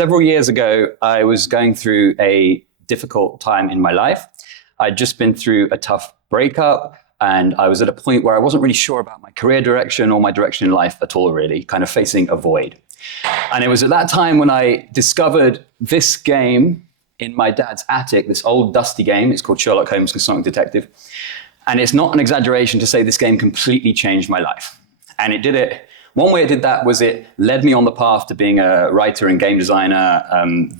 Several years ago, I was going through a difficult time in my life. I'd just been through a tough breakup, and I was at a point where I wasn't really sure about my career direction or my direction in life at all, really, kind of facing a void. And it was at that time when I discovered this game in my dad's attic, this old dusty game. It's called Sherlock Holmes Consulting Detective. And it's not an exaggeration to say this game completely changed my life. And it did it. One way it did that was it led me on the path to being a writer and game designer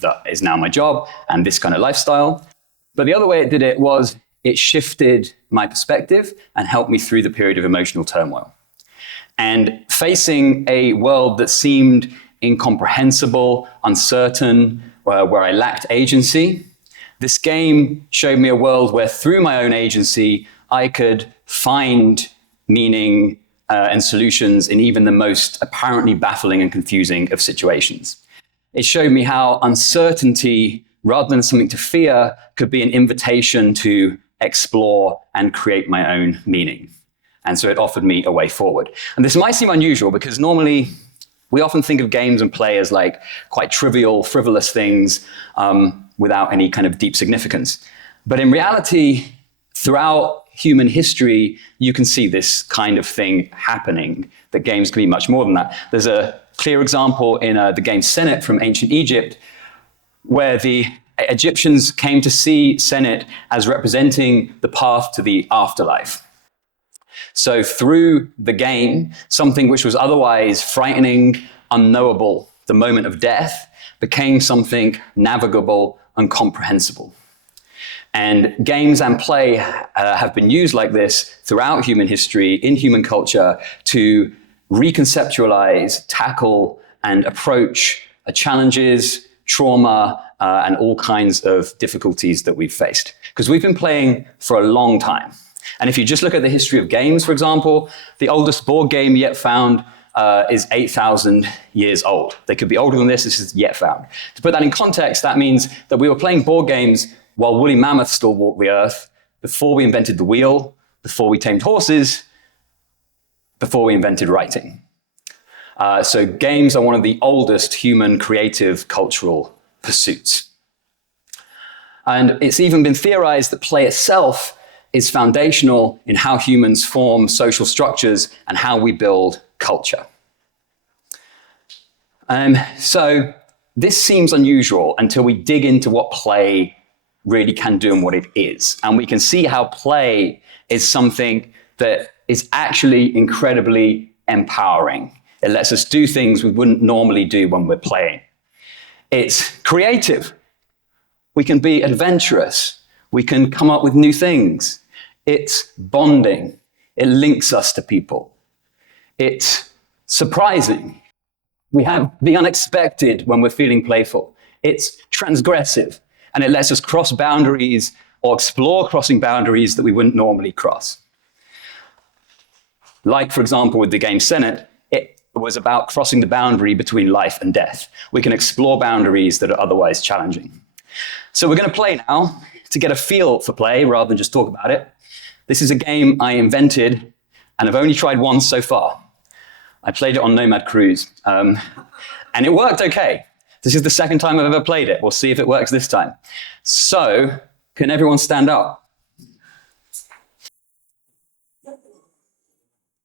that is now my job and this kind of lifestyle. But the other way it did it was it shifted my perspective and helped me through the period of emotional turmoil. And facing a world that seemed incomprehensible, uncertain, where I lacked agency, this game showed me a world where through my own agency, I could find meaning and solutions in even the most apparently baffling and confusing of situations. It showed me how uncertainty, rather than something to fear, could be an invitation to explore and create my own meaning. And so it offered me a way forward. And this might seem unusual because normally we often think of games and play as like quite trivial, frivolous things without any kind of deep significance. But in reality, throughout human history, you can see this kind of thing happening, that games can be much more than that. There's a clear example in the game Senet from ancient Egypt, where the Egyptians came to see Senet as representing the path to the afterlife. So through the game, something which was otherwise frightening, unknowable, the moment of death, became something navigable and comprehensible. And games and play have been used like this throughout human history, in human culture, to reconceptualize, tackle, and approach challenges, trauma, and all kinds of difficulties that we've faced. Because we've been playing for a long time. And if you just look at the history of games, for example, the oldest board game yet found is 8,000 years old. They could be older than this. This is yet found. To put that in context, that means that we were playing board games while woolly mammoths still walked the earth, before we invented the wheel, before we tamed horses, before we invented writing. So games are one of the oldest human creative cultural pursuits. And it's even been theorized that play itself is foundational in how humans form social structures and how we build culture. So this seems unusual until we dig into what play really can do and what it is. And we can see how play is something that is actually incredibly empowering. It lets us do things we wouldn't normally do when we're playing. It's creative. We can be adventurous. We can come up with new things. It's bonding. It links us to people. It's surprising. We have the unexpected when we're feeling playful. It's transgressive, and it lets us cross boundaries or explore crossing boundaries that we wouldn't normally cross. Like, for example, with the game Senet, it was about crossing the boundary between life and death. We can explore boundaries that are otherwise challenging. So we're going to play now to get a feel for play rather than just talk about it. This is a game I invented, and I've only tried once so far. I played it on Nomad cruise, and it worked okay. This is the second time I've ever played it. We'll see if it works this time. So, can everyone stand up?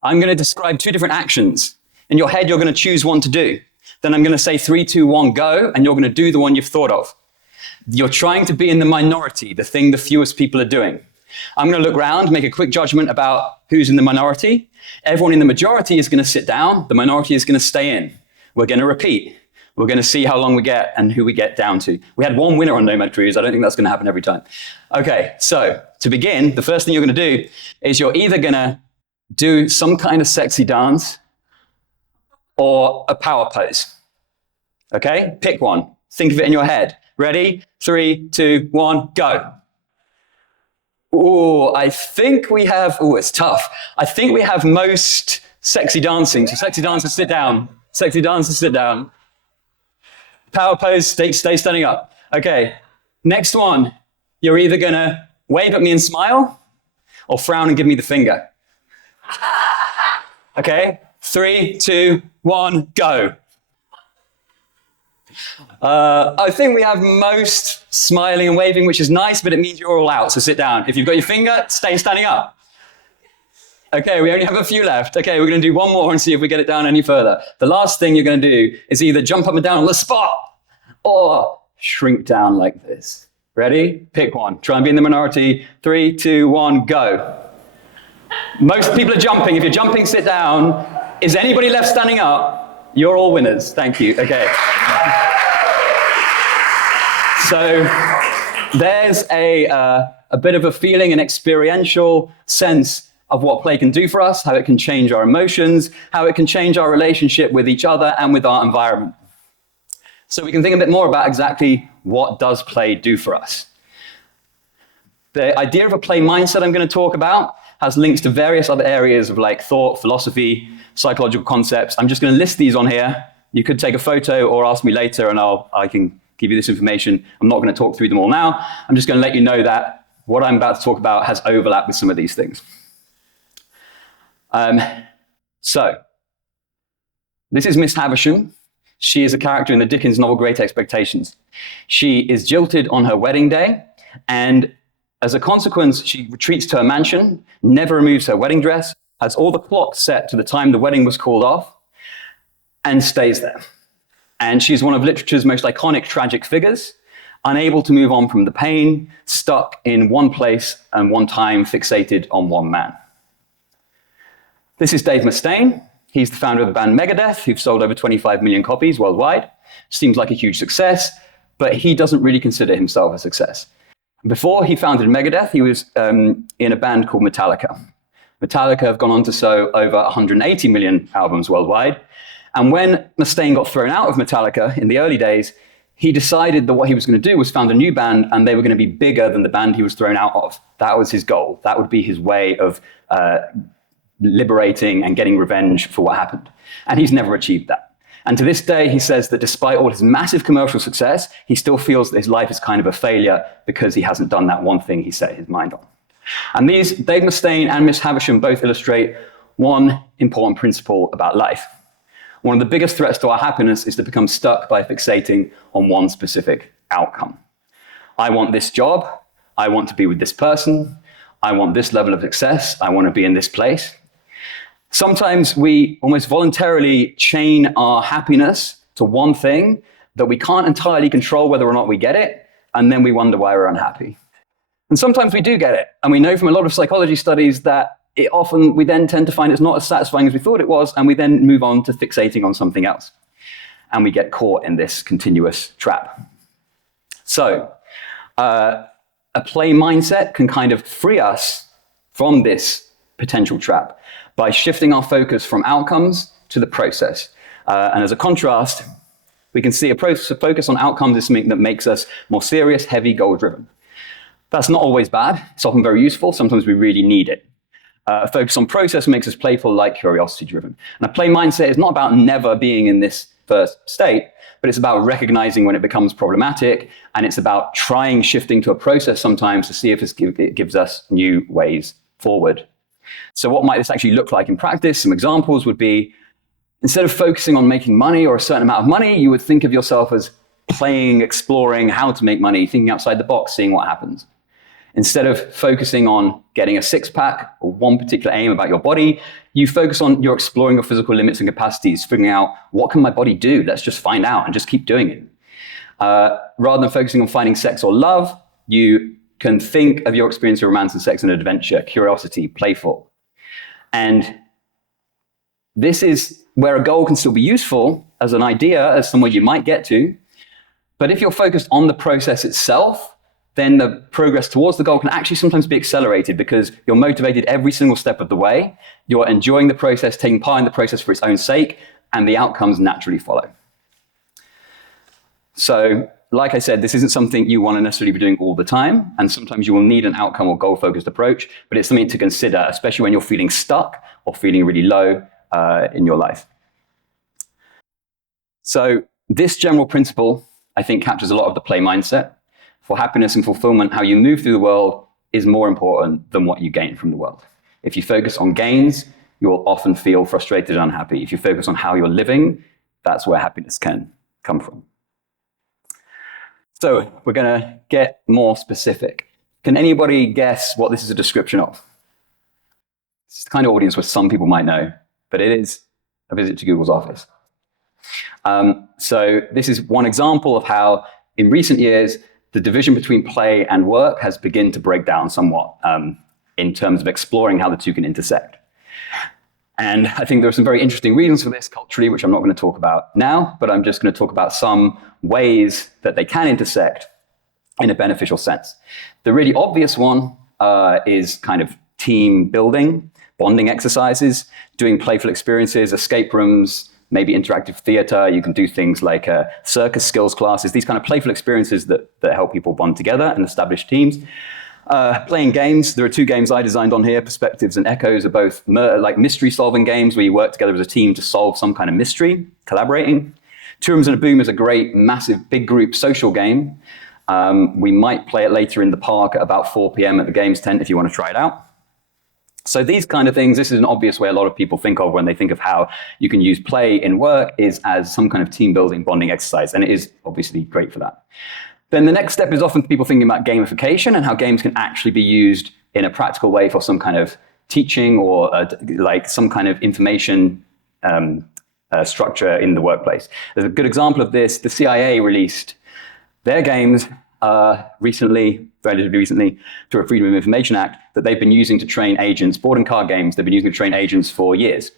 I'm going to describe two different actions. In your head, you're going to choose one to do. Then I'm going to say 3, 2, 1, go, and you're going to do the one you've thought of. You're trying to be in the minority, the thing the fewest people are doing. I'm going to look around, make a quick judgment about who's in the minority. Everyone in the majority is going to sit down. The minority is going to stay in. We're going to repeat. We're going to see how long we get and who we get down to. We had one winner on Nomad Cruise. I don't think that's going to happen every time. Okay, so to begin, the first thing you're going to do is you're either going to do some kind of sexy dance or a power pose. Okay, pick one. Think of it in your head. Ready? 3, 2, 1, go. Oh, I think we have, it's tough. I think we have most sexy dancing. So sexy dancers, sit down. Sexy dancers, sit down. Power pose, stay standing up. Okay, next one. You're either going to wave at me and smile or frown and give me the finger. Okay, 3, 2, 1, go. I think we have most smiling and waving, which is nice, but it means you're all out, so sit down. If you've got your finger, stay standing up. Okay, we only have a few left. Okay, we're going to do one more and see if we get it down any further. The last thing you're going to do is either jump up and down on the spot or shrink down like this. Ready? Pick one. Try and be in the minority. 3, 2, 1, go. Most people are jumping. If you're jumping, sit down. Is anybody left standing up? You're all winners. Thank you. Okay. So there's a bit of a feeling, an experiential sense of what play can do for us, how it can change our emotions, how it can change our relationship with each other and with our environment. So we can think a bit more about exactly what does play do for us. The idea of a play mindset I'm going to talk about has links to various other areas of like thought, philosophy, psychological concepts. I'm just going to list these on here. You could take a photo or ask me later and I can give you this information. I'm not going to talk through them all now. I'm just going to let you know that what I'm about to talk about has overlap with some of these things. So this is Miss Havisham. She is a character in the Dickens novel Great Expectations. She is jilted on her wedding day, and as a consequence, she retreats to her mansion, never removes her wedding dress, has all the clocks set to the time the wedding was called off, and stays there. And she's one of literature's most iconic tragic figures, unable to move on from the pain, stuck in one place and one time, fixated on one man. This is Dave Mustaine. He's the founder of the band Megadeth, who've sold over 25 million copies worldwide. Seems like a huge success, but he doesn't really consider himself a success. Before he founded Megadeth, he was in a band called Metallica. Metallica have gone on to sell over 180 million albums worldwide. And when Mustaine got thrown out of Metallica in the early days, he decided that what he was going to do was found a new band, and they were going to be bigger than the band he was thrown out of. That was his goal. That would be his way of liberating and getting revenge for what happened. And he's never achieved that. And to this day, he says that despite all his massive commercial success, he still feels that his life is kind of a failure because he hasn't done that one thing he set his mind on. And these, Dave Mustaine and Miss Havisham, both illustrate one important principle about life. One of the biggest threats to our happiness is to become stuck by fixating on one specific outcome. I want this job. I want to be with this person. I want this level of success. I want to be in this place. Sometimes we almost voluntarily chain our happiness to one thing that we can't entirely control whether or not we get it, and then we wonder why we're unhappy. And sometimes we do get it, and we know from a lot of psychology studies that we then tend to find it's not as satisfying as we thought it was, and we then move on to fixating on something else. And we get caught in this continuous trap. So, a play mindset can kind of free us from this potential trap by shifting our focus from outcomes to the process. And as a contrast, we can see a focus on outcomes is something that makes us more serious, heavy, goal-driven. That's not always bad. It's often very useful. Sometimes we really need it. A focus on process makes us playful, like curiosity-driven. And a play mindset is not about never being in this first state, but it's about recognizing when it becomes problematic, and it's about trying shifting to a process sometimes to see if it gives us new ways forward. So what might this actually look like in practice? Some examples would be, instead of focusing on making money or a certain amount of money, you would think of yourself as playing, exploring how to make money, thinking outside the box, seeing what happens. Instead of focusing on getting a six-pack or one particular aim about your body, you focus on you're exploring your physical limits and capacities, figuring out what can my body do? Let's just find out and just keep doing it. Rather than focusing on finding sex or love, you can think of your experience of romance and sex and adventure, curiosity, playful. And this is where a goal can still be useful as an idea, as somewhere you might get to. But if you're focused on the process itself, then the progress towards the goal can actually sometimes be accelerated because you're motivated every single step of the way. You're enjoying the process, taking part in the process for its own sake, and the outcomes naturally follow. So, like I said, this isn't something you want to necessarily be doing all the time, and sometimes you will need an outcome or goal-focused approach, but it's something to consider, especially when you're feeling stuck or feeling really low in your life. So this general principle, I think, captures a lot of the play mindset. For happiness and fulfillment, how you move through the world is more important than what you gain from the world. If you focus on gains, you will often feel frustrated and unhappy. If you focus on how you're living, that's where happiness can come from. So we're going to get more specific. Can anybody guess what this is a description of? This is the kind of audience where some people might know, but it is a visit to Google's office. So this is one example of how, in recent years, the division between play and work has begun to break down somewhat in terms of exploring how the two can intersect. And I think there are some very interesting reasons for this culturally, which I'm not going to talk about now, but I'm just going to talk about some ways that they can intersect in a beneficial sense. The really obvious one is kind of team building, bonding exercises, doing playful experiences, escape rooms, maybe interactive theater. You can do things like circus skills classes, these kind of playful experiences that help people bond together and establish teams. Playing games. There are two games I designed on here. Perspectives and Echoes are both like mystery-solving games where you work together as a team to solve some kind of mystery, collaborating. Two Rooms and a Boom is a great, massive, big group social game. We might play it later in the park at about 4 p.m. at the games tent if you want to try it out. So these kind of things, this is an obvious way a lot of people think of when they think of how you can use play in work is as some kind of team-building, bonding exercise, and it is obviously great for that. Then the next step is often people thinking about gamification and how games can actually be used in a practical way for some kind of teaching or like some kind of information structure in the workplace. There's a good example of this. The CIA released their games relatively recently, through a Freedom of Information Act, that they've been using to train agents, board and card games, they've been using to train agents for years.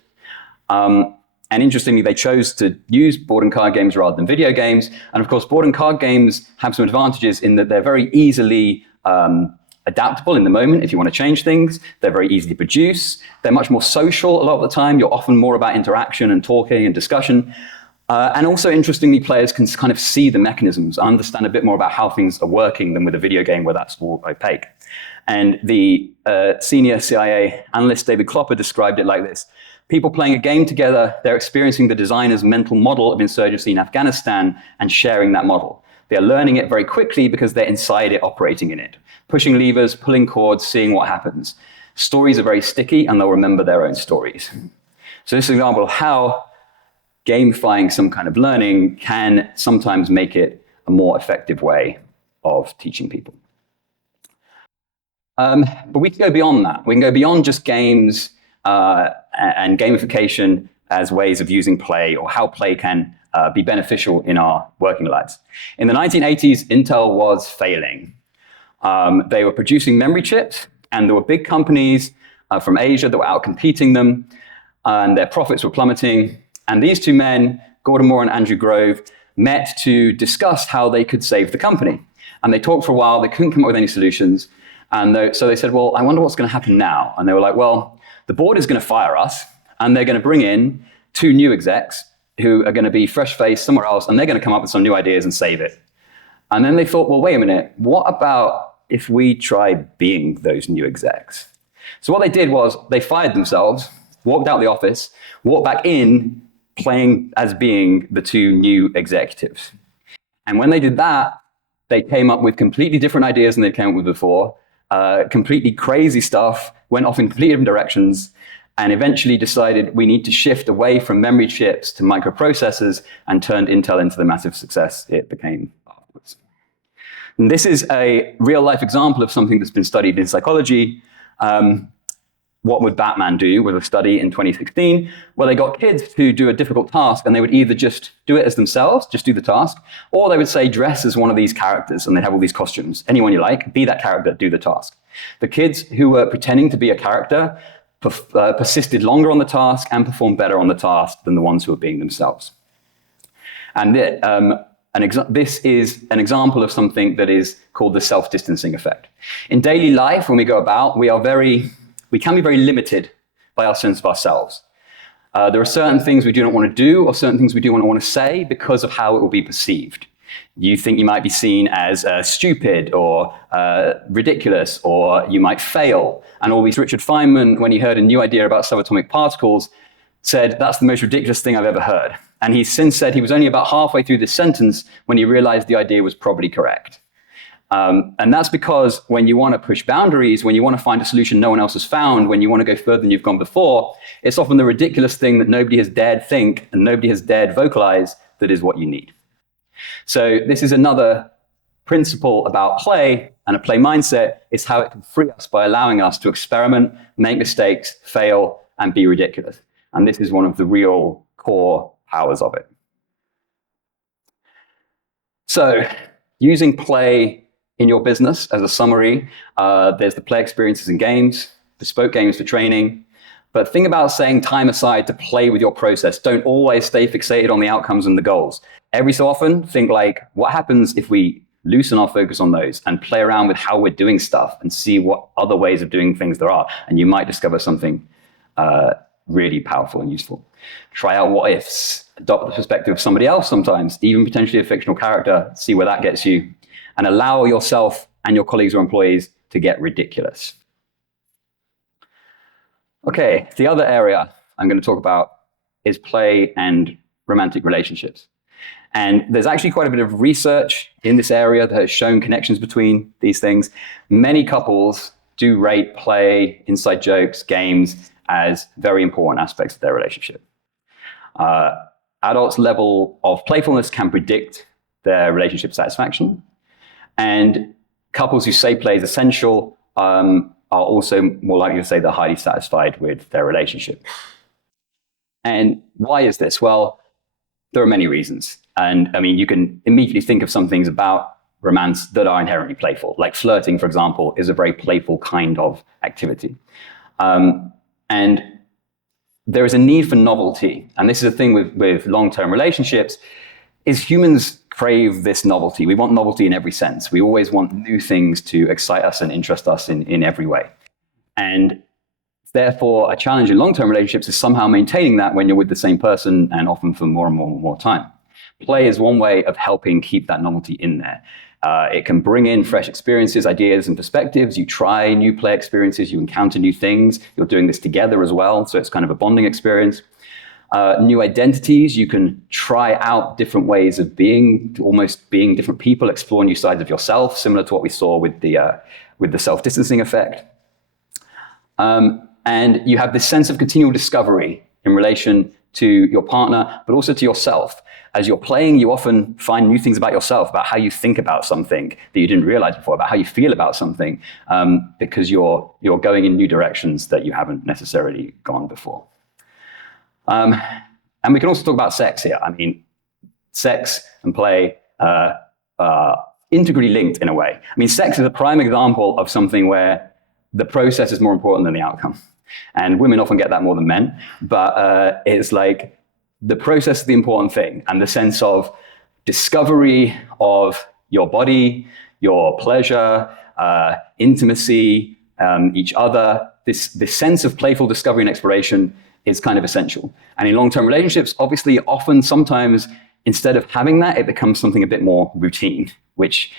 And interestingly, they chose to use board and card games rather than video games. And of course, board and card games have some advantages in that they're very easily adaptable in the moment if you want to change things. They're very easy to produce. They're much more social a lot of the time. You're often more about interaction and talking and discussion. And also, interestingly, players can kind of see the mechanisms, understand a bit more about how things are working than with a video game where that's all opaque. And the senior CIA analyst, David Klopper, described it like this. People playing a game together, they're experiencing the designer's mental model of insurgency in Afghanistan and sharing that model. They're learning it very quickly because they're inside it, operating in it, pushing levers, pulling cords, seeing what happens. Stories are very sticky, and they'll remember their own stories. So this is an example of how gamifying some kind of learning can sometimes make it a more effective way of teaching people. But we can go beyond that. We can go beyond just games and gamification as ways of using play, or how play can be beneficial in our working lives. In the 1980s, Intel was failing. They were producing memory chips, and there were big companies from Asia that were out-competing them, and their profits were plummeting. And these two men, Gordon Moore and Andrew Grove, met to discuss how they could save the company. And they talked for a while. They couldn't come up with any solutions. And so they said, well, I wonder what's going to happen now. And they were like, well, the board is going to fire us, and they're going to bring in two new execs who are going to be fresh-faced somewhere else, and they're going to come up with some new ideas and save it. And then they thought, well, wait a minute, what about if we try being those new execs? So what they did was they fired themselves, walked out the office, walked back in, playing as being the two new executives. And when they did that, they came up with completely different ideas than they'd come up with before, completely crazy stuff, went off in completely different directions, and eventually decided we need to shift away from memory chips to microprocessors, and turned Intel into the massive success it became afterwards. And this is a real-life example of something that's been studied in psychology. What Would Batman Do was a study in 2016 where they got kids to do a difficult task, and they would either just do it as themselves, just do the task, or they would say, dress as one of these characters, and they'd have all these costumes. Anyone you like, be that character, do the task. The kids who were pretending to be a character persisted longer on the task and performed better on the task than the ones who were being themselves. And this is an example of something that is called the self-distancing effect. In daily life, when we go about, we can be very limited by our sense of ourselves. There are certain things we do not want to do, or certain things we do not want to say because of how it will be perceived. You think you might be seen as stupid or ridiculous, or you might fail. And always Richard Feynman, when he heard a new idea about subatomic particles, said, that's the most ridiculous thing I've ever heard. And he's since said he was only about halfway through this sentence when he realized the idea was probably correct. And that's because when you want to push boundaries, when you want to find a solution no one else has found, when you want to go further than you've gone before, it's often the ridiculous thing that nobody has dared think and nobody has dared vocalize that is what you need. So this is another principle about play and a play mindset is how it can free us by allowing us to experiment, make mistakes, fail, and be ridiculous. And this is one of the real core powers of it. So using play in your business as a summary, there's the play experiences and games, bespoke games for training. But think about setting time aside to play with your process. Don't always stay fixated on the outcomes and the goals. Every so often, think like, what happens if we loosen our focus on those and play around with how we're doing stuff and see what other ways of doing things there are? And you might discover something really powerful and useful. Try out what ifs, adopt the perspective of somebody else sometimes, even potentially a fictional character, see where that gets you, and allow yourself and your colleagues or employees to get ridiculous. Okay, the other area I'm going to talk about is play and romantic relationships. And there's actually quite a bit of research in this area that has shown connections between these things. Many couples do rate play, inside jokes, games as very important aspects of their relationship. Adults' level of playfulness can predict their relationship satisfaction. And couples who say play is essential are also more likely to say they're highly satisfied with their relationship. And why is this? Well, there are many reasons. And I mean, you can immediately think of some things about romance that are inherently playful. Like flirting, for example, is a very playful kind of activity. And there is a need for novelty. And this is a thing with long-term relationships, is humans crave this novelty. We want novelty in every sense. We always want new things to excite us and interest us in every way. And therefore, a challenge in long-term relationships is somehow maintaining that when you're with the same person and often for more and more and more time. Play is one way of helping keep that novelty in there. It can bring in fresh experiences, ideas, and perspectives. You try new play experiences, you encounter new things. You're doing this together as well, so it's kind of a bonding experience. New identities, you can try out different ways of being, almost being different people, explore new sides of yourself, similar to what we saw with the self-distancing effect. And you have this sense of continual discovery in relation to your partner, but also to yourself. As you're playing, you often find new things about yourself, about how you think about something that you didn't realize before, about how you feel about something, because you're going in new directions that you haven't necessarily gone before. And we can also talk about sex here. I mean, sex and play are integrally linked in a way. I mean, sex is a prime example of something where the process is more important than the outcome. And women often get that more than men, but it's like the process is the important thing, and the sense of discovery of your body, your pleasure, intimacy, each other, this sense of playful discovery and exploration is kind of essential. And in long-term relationships, obviously, often, sometimes, instead of having that, it becomes something a bit more routine, which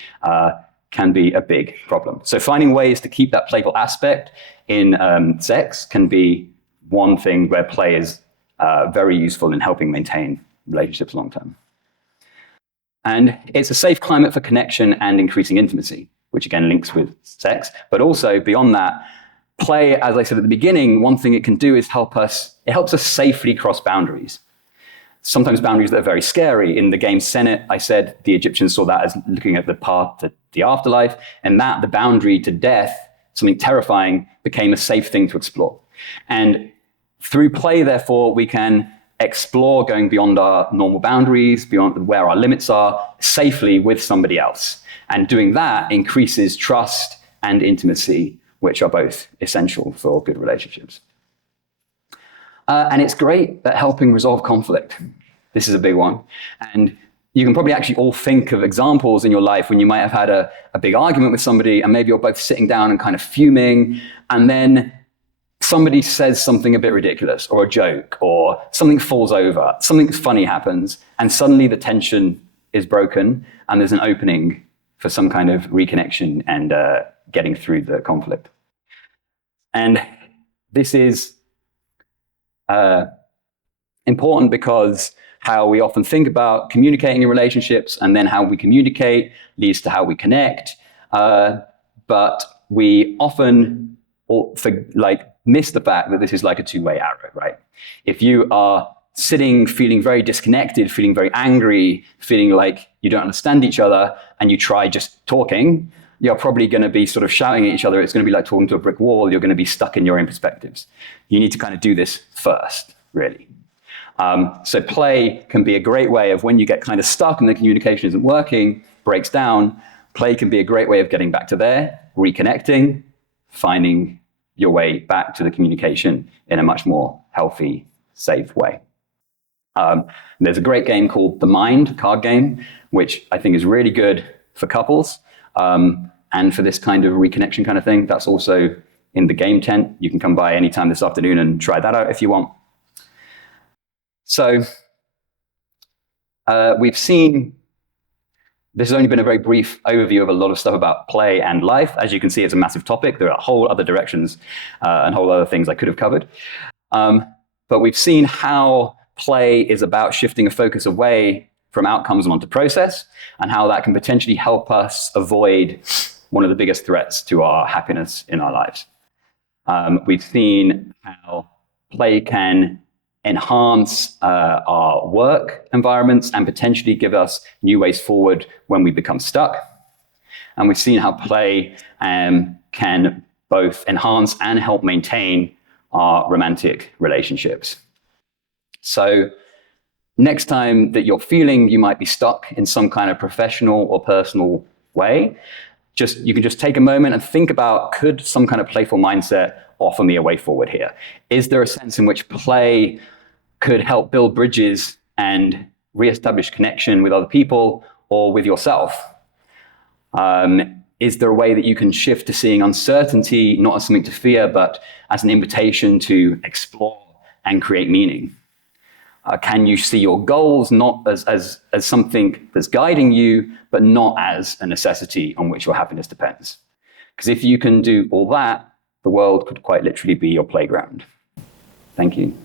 can be a big problem. So finding ways to keep that playful aspect in sex can be one thing where play is very useful in helping maintain relationships long-term. And it's a safe climate for connection and increasing intimacy, which again links with sex. But also beyond that, play, as I said at the beginning, one thing it can do is it helps us safely cross boundaries. Sometimes boundaries that are very scary. In the game Senate, I said the Egyptians saw that as looking at the path to the afterlife, and that the boundary to death, something terrifying, became a safe thing to explore. And through play, therefore, we can explore going beyond our normal boundaries, beyond where our limits are, safely with somebody else. And doing that increases trust and intimacy, which are both essential for good relationships. And it's great at helping resolve conflict. This is a big one. And you can probably actually all think of examples in your life when you might have had a big argument with somebody, and maybe you're both sitting down and kind of fuming, and then somebody says something a bit ridiculous, or a joke, or something falls over, something funny happens, and suddenly the tension is broken, and there's an opening for some kind of reconnection and getting through the conflict. And this is important because how we often think about communicating in relationships, and then how we communicate leads to how we connect. But we often miss the fact that this is like a two-way arrow, right? If you are sitting, feeling very disconnected, feeling very angry, feeling like you don't understand each other, and you try just talking, you're probably going to be sort of shouting at each other. It's going to be like talking to a brick wall. You're going to be stuck in your own perspectives. You need to kind of do this first, really. So play can be a great way of, when you get kind of stuck and the communication isn't working, breaks down, play can be a great way of getting back to there, reconnecting, finding your way back to the communication in a much more healthy, safe way. There's a great game called The Mind, card game, which I think is really good for couples. And for this kind of reconnection kind of thing. That's also in the game tent. You can come by anytime this afternoon and try that out if you want. So we've seen, this has only been a very brief overview of a lot of stuff about play and life. As you can see, it's a massive topic. There are whole other directions and whole other things I could have covered. But we've seen how play is about shifting a focus away from outcomes and onto process, and how that can potentially help us avoid one of the biggest threats to our happiness in our lives. We've seen how play can enhance our work environments and potentially give us new ways forward when we become stuck. And we've seen how play can both enhance and help maintain our romantic relationships. So next time that you're feeling you might be stuck in some kind of professional or personal way, you can just take a moment and think about, could some kind of playful mindset offer me a way forward here? Is there a sense in which play could help build bridges and reestablish connection with other people or with yourself? Is there a way that you can shift to seeing uncertainty not as something to fear, but as an invitation to explore and create meaning? Can you see your goals not as something that's guiding you, but not as a necessity on which your happiness depends? Because if you can do all that, the world could quite literally be your playground. Thank you.